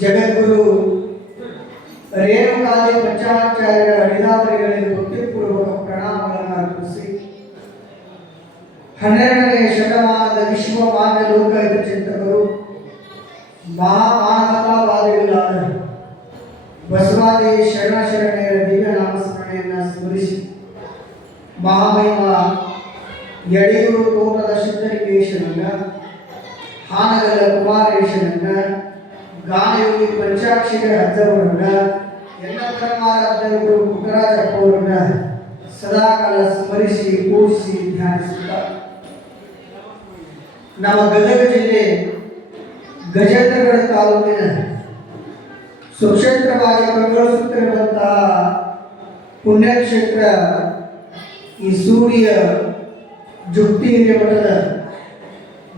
ಜಗದ್ಗುರು ರೇಣುಕಾದಿ ಪಂಚಾಚಾರ್ಯರ ಅಡಿದಾವರಿಗಳಿಗೆ ಭಕ್ತಿಪೂರ್ವಕ ಪ್ರಣಾಮಗಳನ್ನು ಅರ್ಪಿಸಿ 12ನೇ ಶತಮಾನದ ವಿಶ್ವಮಾನ್ಯ ಲೋಕಹಿತ ಚಿಂತಕರು ಮಹಾಮಾನವತಾವಾದಿಗಳಾದ ಬಸವಾದಿ ಶರಣೆಯರ ದಿವ್ಯ ನಾಮಸ್ಮರಣೆಯನ್ನು ಸ್ಮರಿಸಿ ಮಹಾಮಹಿಮ ಯಡಿಯೂರು ತೋಟದ ಸಿದ್ದಲಿಂಗೇಶನನ್ನ, ಹಾನಗಲ್ಲ ಕುಮಾರೇಶನನ್ನ, ಗಾನಯೋಗಿ ಪಂಚಾಕ್ಷರಿ ಅಜ್ಜವರನ್ನ, ಯನ್ನಪರಮಾರಾಧ್ಯರು ಪುಟ್ಟರಾಜಪ್ಪ ಅವರನ್ನ ಸದಾಕಾಲ ಸ್ಮರಿಸಿ ಪೂಜಿಸಿ ಧ್ಯಾನಿಸುತ್ತ ನಮ್ಮ ಗದಗ ಜಿಲ್ಲೆ ಗಜೇಂದ್ರಗಡ ತಾಲೂಕಿನ ಸುಕ್ಷೇತ್ರವಾಗಿ ಕಂಗೊಳಿಸುತ್ತಿರುವಂತಹ ಪುಣ್ಯಕ್ಷೇತ್ರ ಈ ಸೂರ್ಯ ಜುಕ್ತಿ ಮಠದ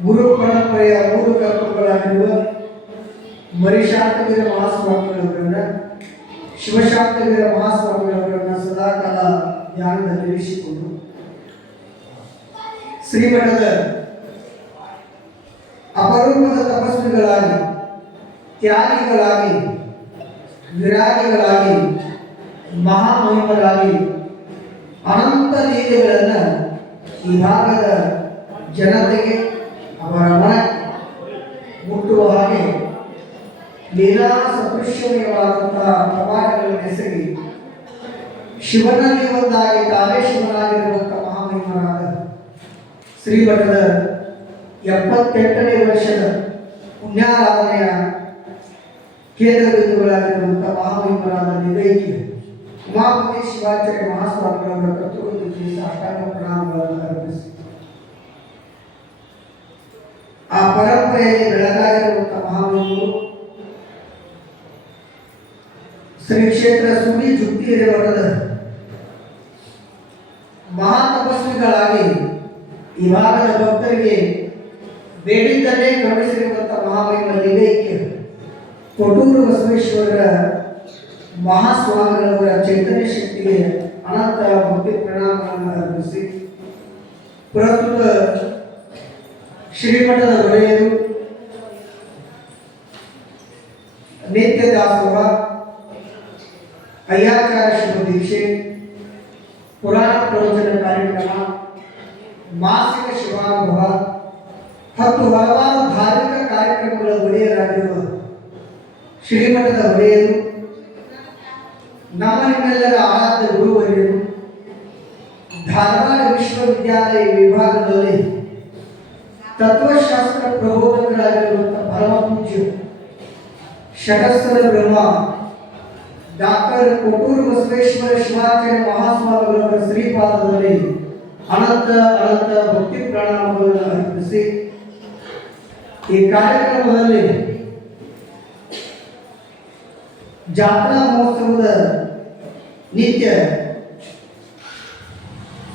ಗುರು ಪರಂಪರೆಯ ಮೂರು ಕಲ್ಪಗಳಾಗಿರುವ ಮರಿಶಾಂತವೀರ ಮಹಾಸ್ವಾಮಿಗಳವರನ್ನ, ಶಿವಶಾಂತವೀರ ಮಹಾಸ್ವಾಮಿಗಳವರನ್ನ ಸದಾಕಾಲ ಧ್ಯಾನದಲ್ಲಿರಿಸಿಕೊಂಡು ಶ್ರೀಮಠದ ಅಪರೂಪದ ತಪಸ್ವಿಗಳಾಗಿ, ತ್ಯಾಗಿಗಳಾಗಿ, ವಿರಾಗಿಗಳಾಗಿ, ಮಹಾಮಹಿಮರಾಗಿ ಅನಂತ ಲೀಲೆಗಳನ್ನು ಈ ಭಾಗದ ಜನತೆಗೆ ಅವರ ಮನಕ್ಕೆ ಮುಟ್ಟುವ ಹಾಗೆ ಲೀಲಾ ಸದೃಶ್ಯಮಯವಾದಂತಹ ಪ್ರವಾಹಗಳನ್ನು ಎಸಗಿ ಶಿವನಲ್ಲಿ ಒಂದಾಗಿ ತಾವೇ ಶಿವನಾಗಿರುವಂತಹ ಮಹಾಮಹಿಮರಾದ ಶ್ರೀಮಠದ 78ನೇ ವರ್ಷದ ಪುಣ್ಯಾರಾಧನೆಯ ಕೇಂದ್ರ ಬಿಂದುಗಳಾಗಿರುವಂತಹ ಮಹಾಮಹಿಮರಾದ ನಿರ್ವಹಿಕೆ ಉಮಾಪತಿ ಶಿವಾಚಾರ್ಯ ಮಹಾಸ್ವಾಮಿಗಳವರ ಕರ್ತೃತ್ವಕ್ಕೆ ಸಾಷ್ಟಾಂಗ ಪ್ರಣಾಮಗಳನ್ನು ಅರ್ಪಿಸಿ ಆ ಪರಂಪರೆಯಲ್ಲಿ ಬೆಳಗಾಗಿರುವಂತಹ ಮಹಾಮಹಿಮರು ಶ್ರೀ ಕ್ಷೇತ್ರ ಸುಡಿ ಜುಕ್ತಿ ಮಠದ ಮಹಾತಪಸ್ವಿಗಳಾಗಿ ಈ ಭಾಗದ ಭಕ್ತರಿಗೆ ಬೇಡಿದ್ದನ್ನೇ ಕರುಣಿಸಿರುವಂತಹ ಮಹಾಮಹಿಮ ಲಿಂಗೈಕ್ಯ ಕೊಟ್ಟೂರು ಬಸವೇಶ್ವರರ ಮಹಾಸ್ವಾಮಿಗಳವರ ಚೈತನ್ಯ ಶಕ್ತಿಗೆ ಅನಂತ ಭಕ್ತಿ ಪ್ರಣಾಮಗಳನ್ನು ಅರ್ಪಿಸಿ ಪ್ರಸ್ತುತ ಶ್ರೀಮಠದ ಒಡೆಯರು ನಿತ್ಯ ದಾಸೋಹ, ಅಯ್ಯಾಚಾರ ಶುಭ ದೀಕ್ಷೆ, ಪುರಾಣ ಪ್ರವಚನ ಕಾರ್ಯಕ್ರಮ, ಮಾಸಿಕ ಶಿವಾನುಭವ ಮತ್ತು ಹಲವಾರು ಧಾರ್ಮಿಕ ಕಾರ್ಯಕ್ರಮಗಳ ಒಡೆಯರಾಗಿರುವ ಶ್ರೀಮಠದ ಒಡೆಯರು, ನಮ್ಮ ನಿಮ್ಮೆಲ್ಲರ ಆರಾಧ್ಯ ಗುರುವರಿಯರು, ಧಾರವಾಡ ವಿಶ್ವವಿದ್ಯಾಲಯ ವಿಭಾಗದಲ್ಲಿ ತತ್ವಶಾಸ್ತ್ರ ಪ್ರಬೋಧಕರಾಗಿರುವಂತಹ ಪರಮ ಪೂಜ್ಯ ಷಟಸ್ಥಲ ಬ್ರಹ್ಮ ಡಾಕ್ಟರ್ ಕೊಟ್ಟೂರು ಬಸವೇಶ್ವರ ಶಿವಾಚಾರ್ಯ ಮಹಾಸ್ವಾಮಿಗಳವರ ಶ್ರೀಪಾದದಲ್ಲಿ ಅನಂತ ಅನಂತ ಭಕ್ತಿ ಪ್ರಣಾಮಗಳನ್ನು ಅರ್ಪಿಸಿ ಈ ಕಾರ್ಯಕ್ರಮದಲ್ಲಿ ಜಾತ್ರಾ ಮಹೋತ್ಸವದ ನಿತ್ಯ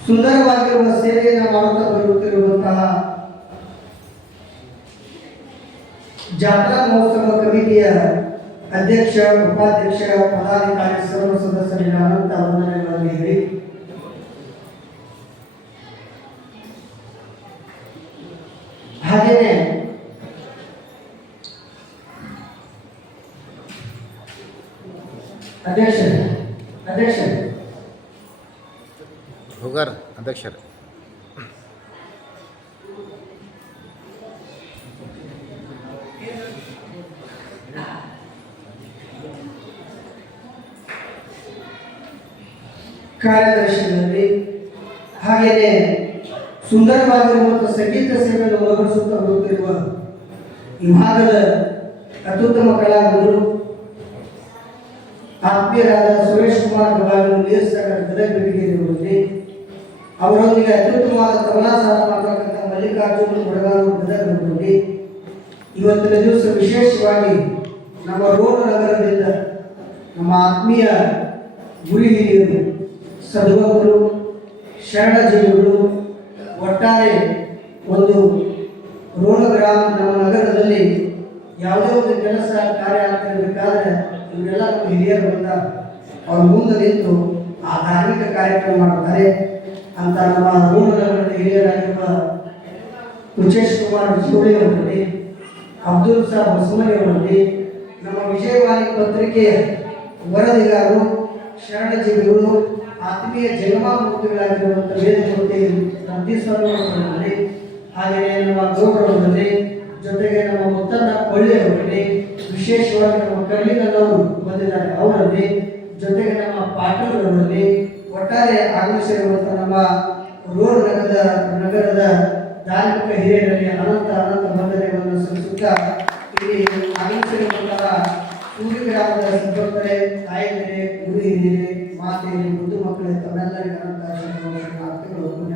ಸುಂದರವಾಗಿರುವ ಸೇವೆಯನ್ನು ಮಾಡುತ್ತಾ ಬರುತ್ತಿರುವಂತಹ ಜಾತ್ರಾ ಮಹೋತ್ಸವ ಕಮಿಟಿಯ ಅಧ್ಯಕ್ಷ, ಉಪಾಧ್ಯಕ್ಷ, ಪದಾಧಿಕಾರಿ, ಸರ್ವ ಸದಸ್ಯರಿಗೆ ಅನಂತ ವಂದನೆಗಳನ್ನು ಹೇಳಿ ಹಾಗೆಯೇ ಅಧ್ಯಕ್ಷರು ಹೋಗಾರ ಅಧ್ಯಕ್ಷರು ಕಾರ್ಯದರ್ಶಿಗಳಲ್ಲಿ ಹಾಗೆಯೇ ಸುಂದರವಾಗಿರುವಂತಹ ಸಂಗೀತ ಸೇವೆಯನ್ನು ಒಳಗೊಳಿಸುತ್ತಾ ಬರುತ್ತಿರುವ ಈ ಭಾಗದ ಅತ್ಯುತ್ತಮ ಕಲಾವಿದರು ಆತ್ಮೀಯರಾದ ಸುರೇಶ್ ಕುಮಾರ್ ಗವಾಯಿಗಳು ಲೇಸಾಗರ ಗದಗ ಬೆಳಗೇರಿಯವರಲ್ಲಿ, ಅವರೊಂದಿಗೆ ಅತ್ಯುತ್ತಮವಾದ ತಬಲಾ ಸಾಧ ಮಾಡತಕ್ಕಂಥ ಮಲ್ಲಿಕಾರ್ಜುನ ಕೊಡಗಾರು ಗದಗರಲ್ಲಿ ಇವತ್ತಿನ ದಿವಸ ವಿಶೇಷವಾಗಿ ನಮ್ಮ ರೋಣ ನಗರದಿಂದ ನಮ್ಮ ಆತ್ಮೀಯ ಗುರಿ ಹಿರಿಯರು, ಸದ್ಭಕ್ತರು, ಶರಣಜೀವಿಗಳು, ಒಟ್ಟಾರೆ ಒಂದು ರೋಣ ಗ್ರಾಮ ನಮ್ಮ ನಗರದಲ್ಲಿ ಯಾವುದೇ ಒಂದು ಕೆಲಸ ಕಾರ್ಯ ಆಗ್ತಿರಬೇಕಾದ್ರೆ ಇವರೆಲ್ಲ ನಮ್ಮ ಹಿರಿಯರು ಬಂದ ಅವ್ರ ಮುಂದೆ ನಿಂತು ಆ ಧಾರ್ಮಿಕ ಕಾರ್ಯಕ್ರಮ ಮಾಡ್ತಾರೆ ಅಂತ ನಮ್ಮ ರೋಣ ನಗರದ ಹಿರಿಯರಾಗಿರುವ ಕುಚೇಶ್ ಕುಮಾರ್ ಜೋಳಿ ಅವರಲ್ಲಿ, ಅಬ್ದುಲ್ ಸಾಬ್ ಹೊಸಮನಿ ಅವರಲ್ಲಿ, ನಮ್ಮ ವಿಜಯವಾಣಿ ಪತ್ರಿಕೆಯ ವರದಿಗಾರರು, ಶರಣಜೀವಿಗಳು, ಆತ್ಮೀಯ ಜನ್ಮಮೂರ್ತಿಗಳಾಗಿರುವಂಥ ವೇದಮೂರ್ತಿ ನಂದೀಶ್ವರವರಲ್ಲಿ, ಹಾಗೆಯೇ ನಮ್ಮ ಗೌರವದಲ್ಲಿ, ಜೊತೆಗೆ ನಮ್ಮ ಮುತ್ತನ್ನ ಕೊಳ್ಳಿಯವರಲ್ಲಿ, ವಿಶೇಷವಾಗಿ ನಮ್ಮ ಕಲ್ಲಿನಲ್ಲವರು ಬಂದಿದ್ದಾರೆ ಅವರಲ್ಲಿ, ಜೊತೆಗೆ ನಮ್ಮ ಪಾಟೀಲರವರಲ್ಲಿ, ಒಟ್ಟಾರೆ ಆಗಮಿಸಿರುವಂಥ ನಮ್ಮ ರೋಡ್ ನಗರದ ಧಾರ್ಮಿಕ ಹಿರಿಯರಲ್ಲಿ ಅನಂತ ವಂದನೆಗಳನ್ನು ಸಲ್ಲಿಸುತ್ತಾ, ಇಲ್ಲಿ ಆಗಮಿಸಿರುವಂತಹ ಸೂರ್ಯ ಗ್ರಾಮದ ಸಂಪರ್ಕರೆ, ತಾಯಿಯರೇ, ಗುರು ಹಿರಿಯರೇ, ಮಾತೆಯರೇ, ಮುದ್ದು ಮಕ್ಕಳೇ, ತಮ್ಮೆಲ್ಲರಿಗೂ ಅನಂತ ಆಶೀರ್ವಾದಗಳು ಪುಣ್ಯ.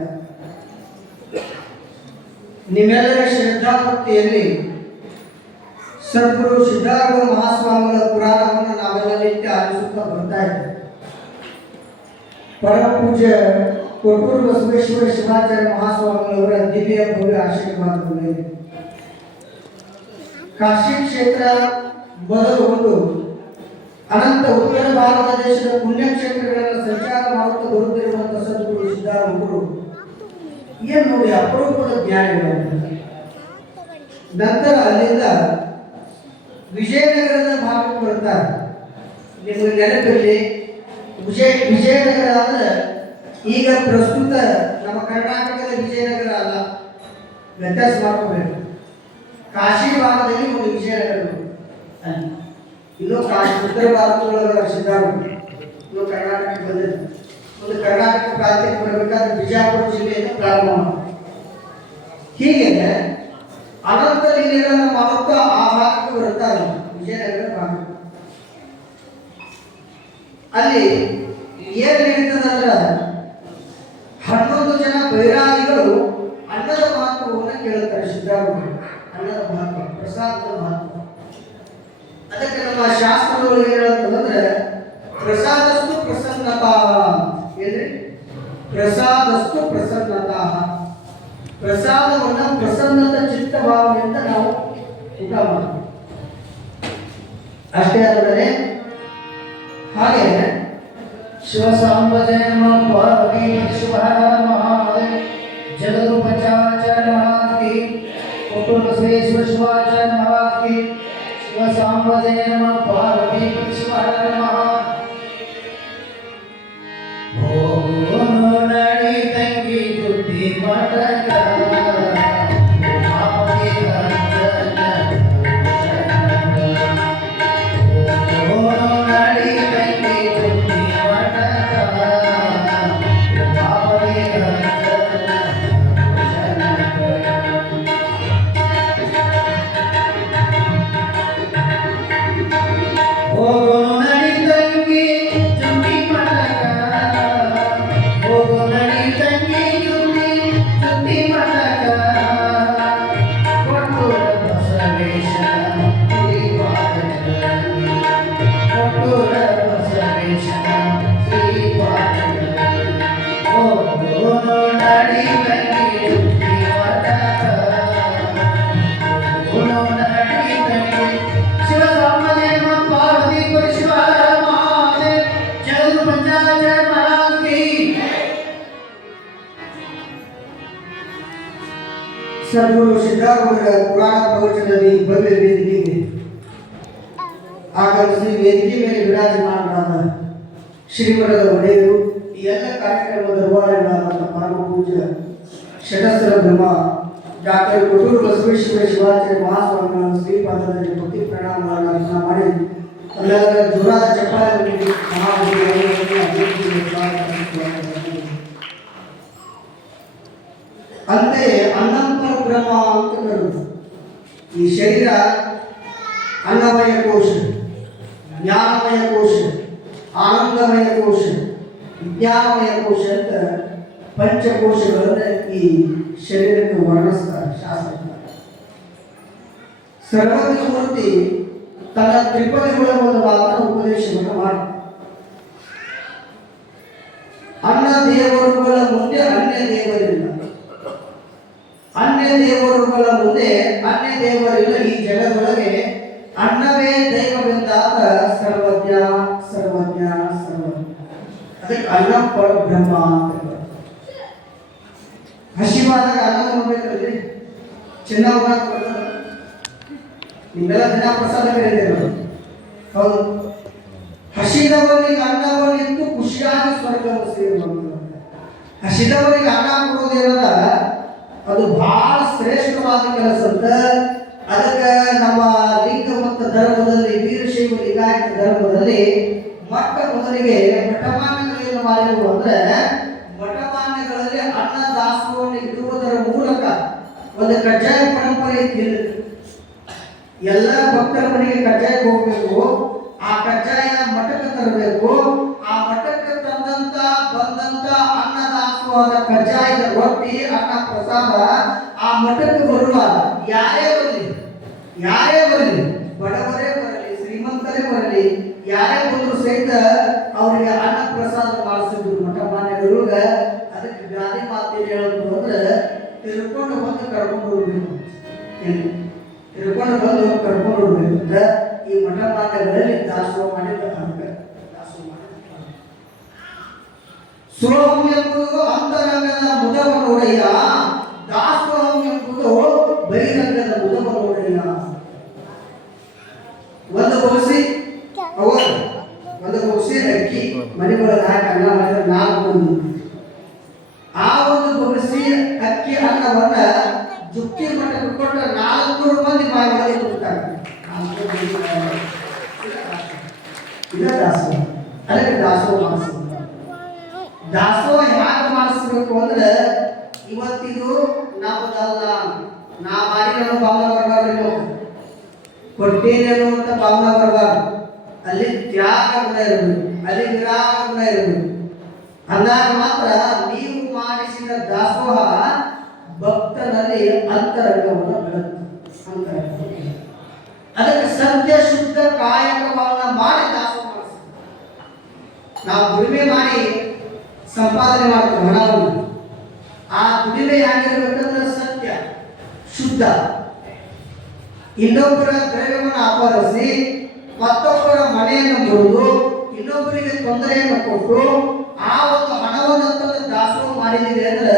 ನಿಮ್ಮೆಲ್ಲರ ಶ್ರದ್ಧಾಭಕ್ತಿಯಲ್ಲಿ ಸದ್ಗುರು ಸಿದ್ಧಾರೂಢ ಮಹಾಸ್ವಾಮಿಗಳ ಪುರಾಣವನ್ನು ನಾವೆಲ್ಲ ನಿತ್ಯ ಆಲಿಸುತ್ತಾ ಬರ್ತಾ ಇದ್ದೇವೆ. ಪರಮ ಪೂಜ್ಯ ಕೊಟ್ಟೂರು ಬಸವೇಶ್ವರ ಶಿವಾಚಾರ್ಯ ಮಹಾಸ್ವಾಮಿಗಳವರ ದಿವ್ಯ ಭವ್ಯ ಆಶೀರ್ವಾದದ ಮೇಲೆ ಕಾಶಿ ಕ್ಷೇತ್ರ ಮೊದಲು ಒಂದು ಅನಂತ ಉತ್ತರ ಭಾರತ ದೇಶದ ಪುಣ್ಯಕ್ಷೇತ್ರಗಳನ್ನು ಸಂಚಾರ ಮಾಡುತ್ತಾ ಬರುತ್ತಿರುವಂತಹ ಸದ್ಗುರು ಸಿದ್ಧಾರೂಢರು ಏನು ನೋಡಿ ಅಪರೂಪದ ಜ್ಞಾನಿಗಳು. ನಂತರ ಅಲ್ಲಿಂದ ವಿಜಯನಗರದ ಭಾಗಕ್ಕೆ ಬರ್ತಾರೆ. ನಿಮಗೆ ನೆನಪಿರಲಿ, ವಿಜಯನಗರ ಅಂದ್ರೆ ಈಗ ಪ್ರಸ್ತುತ ನಮ್ಮ ಕರ್ನಾಟಕದ ವಿಜಯನಗರ ಅಲ್ಲ, ವ್ಯತ್ಯಾಸ ಮಾಡ್ಕೋಬೇಕು. ಕಾಶಿ ಭಾಗದಲ್ಲಿ ಒಂದು ವಿಜಯನಗರ, ಇನ್ನು ಉತ್ತರ ಭಾರತದೊಳಗ ಸಿದ್ಧಾರೂಢ, ಇನ್ನು ಕರ್ನಾಟಕಕ್ಕೆ ಬಂದಿದೆ. ಒಂದು ಕರ್ನಾಟಕ ಪ್ರಾಂತ್ಯಕ್ಕೆ ಬರಬೇಕಾದ್ರೆ ಬಿಜಾಪುರ ಜಿಲ್ಲೆಯಿಂದ ಪ್ರಾರಂಭ ಮಾಡಿ ಹೀಗೆ ಅನಂತ ಲೀಲೆಗಳನ್ನು ಮಾಡುತ್ತಾ ಆ ಭಾಗಕ್ಕೆ ಬರುತ್ತಾರೆ, ವಿಜಯನಗರ ಭಾಗ. ಅಲ್ಲಿ ಏನು ನಡೀತದಂದ್ರೆ 11 ಜನ ಬೈರಾಗಿಗಳು ಅನ್ನದ ಮಹತ್ವವನ್ನು ಕೇಳುತ್ತಾರೆ ಸಿದ್ಧಾರೂಢ. ಅನ್ನದ ಮಹತ್ವ, ಪ್ರಸಾದದ ಮಹತ್ವ. ಅದಕ್ಕೆ ನಮ್ಮ ಶಾಸ್ತ್ರಗಳು ಏನು ಹೇಳುತ್ತಂದ್ರೆ ಪ್ರಸಾದಸ್ತು ಪ್ರಸನ್ನತಾ, ಏನ್ರಿ ಪ್ರಸಾದಸ್ತು ಪ್ರಸನ್ನತಾ, ಪ್ರಸಾದವನ್ನು ಪ್ರಸನ್ನತ ಚಿತ್ತ ಭಾವನೆಯಿಂದ ನಾವು ಊಟ ಮಾಡ್ತೀವಿ. ಅಷ್ಟೇ ಅಲ್ಲದೆ ಹಾಗೆ ಶಿವಸಾಂಬ ಜಯ ನಮಃ ಪಾರ್ವತಿ ಶಿವಹರ ಮಹಾದೇವ ಜಗದುಪಚಾಚಾರ್ಯ ಮಹಾಕಿ ಕೊಟ್ಟೂರು ಬಸವೇಶ್ವರ ಶಿವಾಚಾರ್ಯ ಮಹಾಕಿ ಶಿವಸಾಂಬ ಜಯ ನಮಃ ಪಾರ್ವತಿ ಶಿವಹರ ಮಹಾ ಓ ನಡಿ ತಂಗಿ ಬುದ್ಧಿ ಮಟಕ ಸದ್ಗುರು ಸಿದ್ಧಾರೂಢರ ಪುರಾಣ ಪ್ರವಚನದಲ್ಲಿ ಭವ್ಯ ವೇದಿಕೆಗೆ ಆಗಮಿಸಿ ವೇದಿಕೆ ಮೇಲೆ ವಿರಾಜಮಾನರಾದ ಶ್ರೀಮಠದ ಒಡೆಯರು, ಈ ಎಲ್ಲ ಕಾರ್ಯಕ್ರಮದ ರೂವಾರಿಗಳಾದ ಪರಮ ಪೂಜ್ಯ ಷಟಸ್ಥರ ಬ್ರಹ್ಮ ಡಾಕ್ಟರ್ ಕೊಟ್ಟೂರು ಬಸವೇಶ್ವರ ಶಿವಾಚಾರ್ಯ ಮಹಾಸ್ವಾಮಿಗಳನ್ನು ಶ್ರೀಪಾದದಲ್ಲಿ ಭಕ್ತಿ ಪ್ರಣಾಮಗಳನ್ನು ಅರ್ಪಣೆ ಮಾಡಿ ಎಲ್ಲರ ಜೋರಾದ ಚಪ್ಪಾಳೆ ಅಂತೆಯೇ ಅನ್ನಂತರ ಬ್ರಹ್ಮ ಅಂತ ಕರೆದು ಈ ಶರೀರ ಅನ್ನಮಯ ಕೋಶ, ಜ್ಞಾನಮಯ ಕೋಶ, ಆನಂದಮಯ ಕೋಶ, ವಿಜ್ಞಾನಮಯ ಕೋಶ ಅಂತ ಪಂಚಕೋಶಗಳನ್ನು ಈ ಶರೀರಕ್ಕೆ ವರ್ಣಿಸ್ತಾರೆ ಶಾಸ್ತ್ರಜ್ಞರು. ಸರ್ವಜ್ಞ ಮೂರ್ತಿ ತನ್ನ ತ್ರಿಪದಿಗಳ ಒಂದು ಮಾತನ್ನು ಉಪದೇಶವನ್ನು ಮಾಡ್ತಾರೆ. ಅನ್ನ ದೇವರುಗಳ ಮುಂದೆ ಅನ್ಯ ದೇವರಿಲ್ಲ, ಅನ್ಯ ದೇವರುಗಳ ಮುಂದೆ ಅನ್ಯ ದೇವರಿಲ್ಲ. ಈ ಜಗದೊಳಗೆ ಅನ್ನವೇ ದೈವವೆಂದಾದ ಸರ್ವಜ್ಞ ಸರ್ವಜ್ಞ ಸರ್ವಜ್ಞ. ಅದಕ್ಕೆ ಅನ್ನ ಪರಬ್ರಹ್ಮ ಅಂತ. ಹಸಿವಾದಾಗ ಅನ್ನ ನೋಡ್ಬೇಕಲ್ರಿ, ಚಿನ್ನ ನಿಮ್ಮೆಲ್ಲ ದಿನ ಪ್ರಸಾದ ಕರೀತೀರ, ಹೌದು, ಹಸಿದವರಿಗೆ ಅನ್ನವನ್ನಿತ್ತು ಖುಷಿಯಾಗಿ ಸ್ವರ್ಗವನ್ನು ಸೇರುವಂತ. ಹಸಿದವರಿಗೆ ಅನ್ನ ಕೊಡೋದೇನದ ಅದು ಬಹಳ ಶ್ರೇಷ್ಠವಾದ ಕೆಲಸ ಅಂತ. ಅದಕ್ಕೆ ನಮ್ಮ ಲಿಂಗ ಮತ್ತು ಧರ್ಮದಲ್ಲಿ, ವೀರಶೈವ ಲಿಂಗಾಯತ ಧರ್ಮದಲ್ಲಿ ಮೊಟ್ಟ ಮೊದಲಿಗೆ ಮಠಮಾನ್ಯಗಳೇನು ಮಾಡಿರುವ ಅಂದ್ರೆ, ಮಠಮಾನ್ಯಗಳಲ್ಲಿ ಅನ್ನ ದಾಸೋಹವನ್ನು ಇಡುವುದರ ಮೂಲಕ ಒಂದು ಕಜ್ಜಾಯ ಪರಂಪರೆ ಇದ್ದಿಲ್ಲ. ಎಲ್ಲ ಭಕ್ತರ ಮನೆಗೆ ಕಜ್ಜಾಯ ಹೋಗಬೇಕು, ಆ ಕಜ್ಜಾಯ ಮಠಕ್ಕೆ ತರಬೇಕು. ಆ ಮಠಕ್ಕೆ ಬಂದಂತ ಅನ್ನ ದಾಸೋಹದ ಕಜ್ಜಾಯದ ರೊಟ್ಟಿ, ಅನ್ನ ಪ್ರಸಾದ ಆ ಮಠಕ್ಕೆ ಬರುವ ಯಾರೇ ಬರಲಿ, ಬಡವರೇ ಬರಲಿ, ಶ್ರೀಮಂತರೇ ಬರಲಿ, ಯಾರೇ ಬಂದ್ರು ಸಹಿತ ಅವರಿಗೆ ಅನ್ನ ಪ್ರಸಾದ ಮಾಡಿಸಿದ್ರು ಮಠಮಾನ್ಯಗಳು. ಅದಕ್ಕೆ ಗಾದೆ ಮಾತು ಹೇಳೋದು ಅಂದ್ರೆ, ತಿಳ್ಕೊಂಡು ಬಂದು ಕರ್ಕೊಂಡು ಹೋಗ್ಬೇಕು, ತಿಳ್ಕೊಂಡು ಬಂದು ಕರ್ಕೊಂಡು ಹೋಗ್ಬೇಕು ಅಂತ ಈ ಮಠಮಾನ್ಯಗಳಲ್ಲಿ ದಾಸೋಹ ಮಾಡಿದ. ಸುಲಭಂ ಎಂಬುದು ಅಂತರಂಗದ ಮುದವನೊಡೆಯ, ದಾಸೋಹಂ ಎಂಬುದು ಬಹಿರಂಗದ ಮುದವನೊಡೆಯ. ಒಂದು ಬೊಗಸಿ ಅಕ್ಕಿ ಮನೆಯೊಳಗೆ ಹಾಕಿ ಅನ್ನ ಮಾಡಿದ್ರೆ 4 ಮಂದಿ. ಆ ಒಂದು ಬೊಗಸಿ ಅಕ್ಕಿ ಅನ್ನವನ್ನ ಜುಕ್ಕಿ ಮಠಕ್ಕೆ ಕೊಟ್ಟರೆ 400 ಮಂದಿ ಬಾಯಿ ಒಳಗೆ ಕೊಡ್ತಾರೆ. ಇದ ದಾಸೋಹ. ಅದಕ್ಕೆ ದಾಸೋಹ ಮಾಡಿಸ್ಬೇಕು. ದಾಸೋಹ ಯಾಕೆ ಮಾಡಿಸ್ಬೇಕು ಅಂದ್ರೆ, ಇವತ್ತಿದು ನಮ್ಮದಲ್ಲ, ನಾ ಮಾಡಿ ನಮ್ಮ ಭಾವನೆ ಬರಬಾರ್ದು, ಕೊಟ್ಟೇನೆ ಅನ್ನುವಂಥ ಭಾವನೆ ಬರಬಾರ್ದು. ಅಲ್ಲಿ ತ್ಯಾಗ ಗುಣ ಇರಬೇಕು, ಅಲ್ಲಿ ವಿರಾಗ ಗುಣ ಇರಬೇಕು. ಅಂದಾಗ ಮಾತ್ರ ನೀವು ಮಾಡಿಸಿದ ದಾಸೋಹ ಭಕ್ತನಲ್ಲಿ ಅಂತರಂಗವನ್ನು ಬೆಳೆಯುತ್ತೆ. ಅದಕ್ಕೆ ಸತ್ಯ ಶುದ್ಧ ಕಾಯಕವನ್ನ ಮಾಡಿ ದಾಸೋಹ ಮಾಡಿಸ್ತೀವಿ. ನಾವು ದುಡಿಮೆ ಮಾಡಿ ಸಂಪಾದನೆ ಮಾಡ್ತೀವಿ ಹಣವನ್ನು. ಆ ದುಡಿಮೆ ಯಾಗಿರ್ಬೇಕಂದ್ರೆ ಸತ್ಯ ಶುದ್ಧ. ಇನ್ನೊಬ್ಬರ ದ್ರವ್ಯವನ್ನು ಅಪಹರಿಸಿ ಮತ್ತೊಬ್ಬರ ಮನೆಯನ್ನು ಮುರಿದು ಇನ್ನೊಬ್ಬರಿಗೆ ತೊಂದರೆಯನ್ನು ಕೊಟ್ಟು ಆ ಒಂದು ಹಣವನ್ನು ತಂದು ದಾಸೋಹ ಮಾಡಿದ್ದೀವಿ ಅಂದ್ರೆ,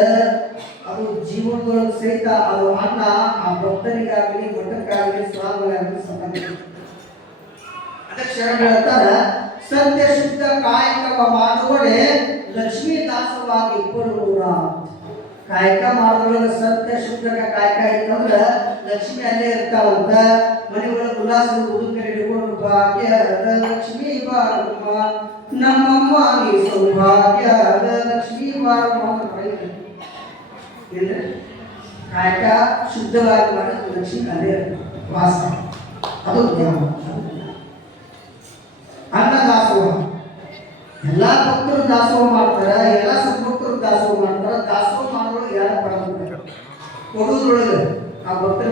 ಅದು ಜೀವನದೊಳಗೆ ಸಹಿತ ಅದು ಅನ್ನ ಆ ಭಕ್ತನಿಗಾಗಲಿ, ಮಠಕ್ಕಾಗಲಿ, ಸ್ವಾಮಿಗಾಗಲಿ ಸಂಬಂಧ. ಅದಕ್ಕೆ ಶರಣ ಹೇಳ್ತಾರ, ಸತ್ಯ ಶುದ್ಧ ಕಾಯಕವ ಮಾಡುವಡೆ ಲಕ್ಷ್ಮೀ ದಾಸವಾಗಿ ಇಬ್ಬರು. ಕಾಯಕ ಮಾಡೋದ್ರೊಳಗೆ ಸತ್ಯ ಶುದ್ಧ ಕಾಯಕ ಇತ್ತಂದ್ರೆ ಲಕ್ಷ್ಮಿ ಅಲ್ಲೇ ಇರ್ತಾವಂತ. ಮನೆ ಒಳಗೆ ಉಲ್ಲಾಸ ಉದುಕಡೆ ಹಿಡ್ಕೊಂಡು ಭಾಗ್ಯದ ಲಕ್ಷ್ಮೀ ಬಾರಮ್ಮ, ನಮ್ಮಮ್ಮ ನೀ ಸೌಭಾಗ್ಯದ ಲಕ್ಷ್ಮೀ ಬಾರಮ್ಮ. ಕಾಯಕ ಶುದ್ಧವಾಗಿ ಮಾಡಿದ ಲಕ್ಷ್ಮಿ ಅಲ್ಲೇ ವಾಸ. ಅದು ಜ್ಞಾನ. ಅನ್ನ ದಾಸೋಹ ಎಲ್ಲ ಭಕ್ತರು ದಾಸೋಹ ಮಾಡ್ತಾರೆ, ಎಲ್ಲ ಸದ್ಭಕ್ತರು ದಾಸೋಹ ಮಾಡ್ತಾರೆ. ದಾಸೋಹ ಮಾಡೋರು ಯಾರ ಪರಂಪರೆ ಕೊಡೋದ್ರೊಳಗೆ ಆ ಭಕ್ತರು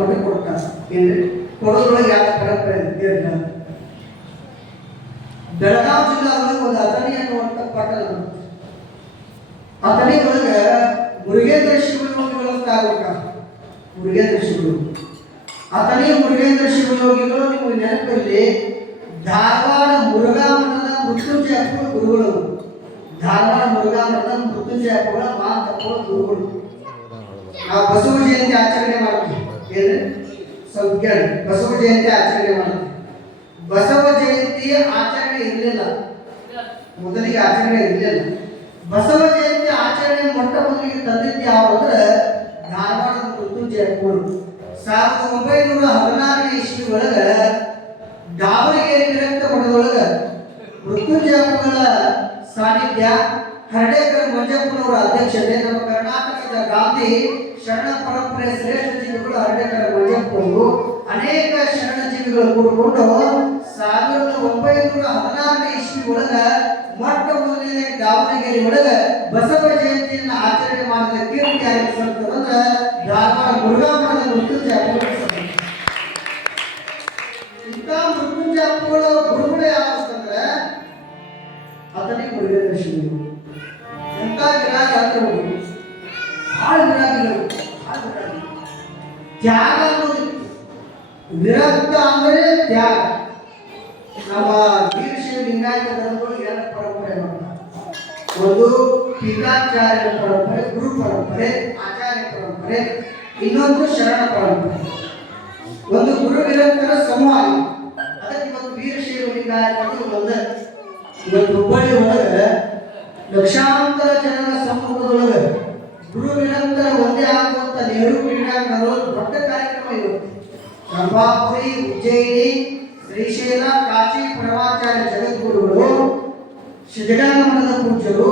ಮಠ ಕೊಡ್ತಾರೆ. ಏನ್ರಿ ಕೊಡೋದ್ರೊಳಗೆ ಯಾರ ಪರಂಪರೆ ಇರಲಿಲ್ಲ. ಬೆಳಗಾವಿ ಜಿಲ್ಲಾ ಒಳಗೆ ಒಂದು ಅಥಣಿ ಅನ್ನುವಂಥ ಪಟ್ಟಣ. ಅಥಣಿ ಒಳಗೆ ಮುರುಗೇಂದ್ರ ಶಿವಯೋಗಿಗಳು ಅಂತ ಆಗ್ಬೇಕಾಗ, ಮುರುಗೇಂದ್ರ ಶಿವಯೋಗಿ, ಅಥಣಿ ಮುರುಗೇಂದ್ರ ಶಿವಯೋಗಿಗಳು ನಿಮಗೆ ನೆನಪಲ್ಲಿ ಧಾರವಾಡ ಮುರುಘಾ ಮಠದ ಮೃತ್ಯುಂಜಯ ಅಪ್ಪಗಳ ಗುರುಗಳು. ಧಾರವಾಡ ಮುರುಘಾ ಮಠದ ಮೃತ್ಯುಂಜಯ ಅಪ್ಪಗಳ ಮಾತಪ್ಪಗಳ ಗುರುಗಳು. ನಾವು ಬಸವ ಜಯಂತಿ ಆಚರಣೆ ಮಾಡ್ತೀವಿ. ಏನು ಸ್ವಲ್ಪ ಬಸವ ಜಯಂತಿ ಆಚರಣೆ ಮಾಡ್ತೀವಿ. ಬಸವ ಜಯಂತಿ ಆಚರಣೆ ಇರಲಿಲ್ಲ, ಮೊದಲಿಗೆ ಆಚರಣೆ ಇರಲಿಲ್ಲ. ಬಸವ ಜಯಂತಿ ಆಚರಣೆ ಮೊಟ್ಟ ಮೊದಲಿಗೆ ತಂದಿದ್ದು ಯಾರು ಅಂದ್ರೆ ಧಾರವಾಡದ ಮೃತ್ಯುಂಜಯ ಅಪ್ಪಗಳು. 1916ನೇ ಇಸ್ವಿ ಒಳಗೆ ದಾವಣಗೆರೆ ವಿರಕ್ತ ಮಠದೊಳಗೆ ಮೃತ್ಯುಂಜಯ ಅಪ್ಪಗಳ ಸಾನ್ನಿಧ್ಯ, ಹರ್ಡೇಕರ್ ಮಂಜಪ್ಪನವರ ಅಧ್ಯಕ್ಷತೆ, ನಮ್ಮ ಕರ್ನಾಟಕದ ಗಾಂಧಿ ಶರಣ ಪರಂಪರೆ ಶ್ರೇಷ್ಠ ಜೀವಿಗಳು ಹರ್ಡೇಕರ್ ಮಂಜಪ್ಪನವರು, ಅನೇಕ ಶರಣ ಜೀವಿಗಳು ಕೂಡಿಕೊಂಡು 1916ನೇ ಇಸ್ವಿ ಒಳಗೆ ಮೊಟ್ಟ ಮೊದಲನೇ ದಾವಣಗೆರೆ ಒಳಗೆ ಬಸವ ಜಯಂತಿಯನ್ನು ಆಚರಣೆ ಮಾಡಿದ ಕೀರ್ತಿ ಯಾರಿಗೆ ಸಲ್ತದಂದ್ರೆ ಧಾರವಾಡ ಮುರುಘಾ ಮಠದ ಮೃತ್ಯುಂಜಯ ಅಪ್ಪಗಳು. ಇಂಥ ಮೃತ್ಯುಂಜಯ ಅಪ್ಪಗಳ ಗುರುಗಳು ಯಾವಂತಂದ್ರೆ ಅಥಣಿ ಮುರುಗೇಂದ್ರ ಶಿವಯೋಗಿ. ಎಂಥ ವಿರಾಗ ಅಂದ್ರೆ ಭಾಳ ವಿರಾಗಿಗಳು, ತ್ಯಾಗ ಅನ್ನೋದು. ವಿರಕ್ತ ಅಂದರೆ ತ್ಯಾಗ. ನಮ್ಮ ವೀರಶೈವ ಲಿಂಗಾಯತ ಧರ್ಮಗಳು 2 ಪರಂಪರೆ ಮಾಡ್ತಾರೆ. ಒಂದು ಪೀಠಾಚಾರ್ಯ ಪರಂಪರೆ, ಗುರು ಪರಂಪರೆ, ಆಚಾರ್ಯ ಪರಂಪರೆ. ಇನ್ನೊಂದು ಶರಣ ಪರಂಪರೆ. ಒಂದು ಗುರು ವಿರಕ್ತರ ಸಮೂಹ. ಅದಕ್ಕೆ ಇವತ್ತು ವೀರ ಇವತ್ತು ಹುಬ್ಬಳ್ಳಿ ಒಳಗೆ ಲಕ್ಷಾಂತರ ಜನರ ಸಮ್ಮುಖದೊಳಗೆ ಗುರು ನಿರಂತರ ಒಂದೇ ಆಗುವಂತ ನೆಹರು ಕ್ರೀಡಾಂಗಣದಲ್ಲಿ ದೊಡ್ಡ ಕಾರ್ಯಕ್ರಮ ಇವತ್ತು. ರಂಭಾಪುರಿ, ಉಜ್ಜಯಿನಿ, ಶ್ರೀಶೈಲ, ಕಾಶಿ ಪರಮಾಚಾರ್ಯ ಜಗದ್ಗುರುಗಳು, ಸಿದ್ಧಗಂಗಾ ಮಠದ ಪೂಜ್ಯರು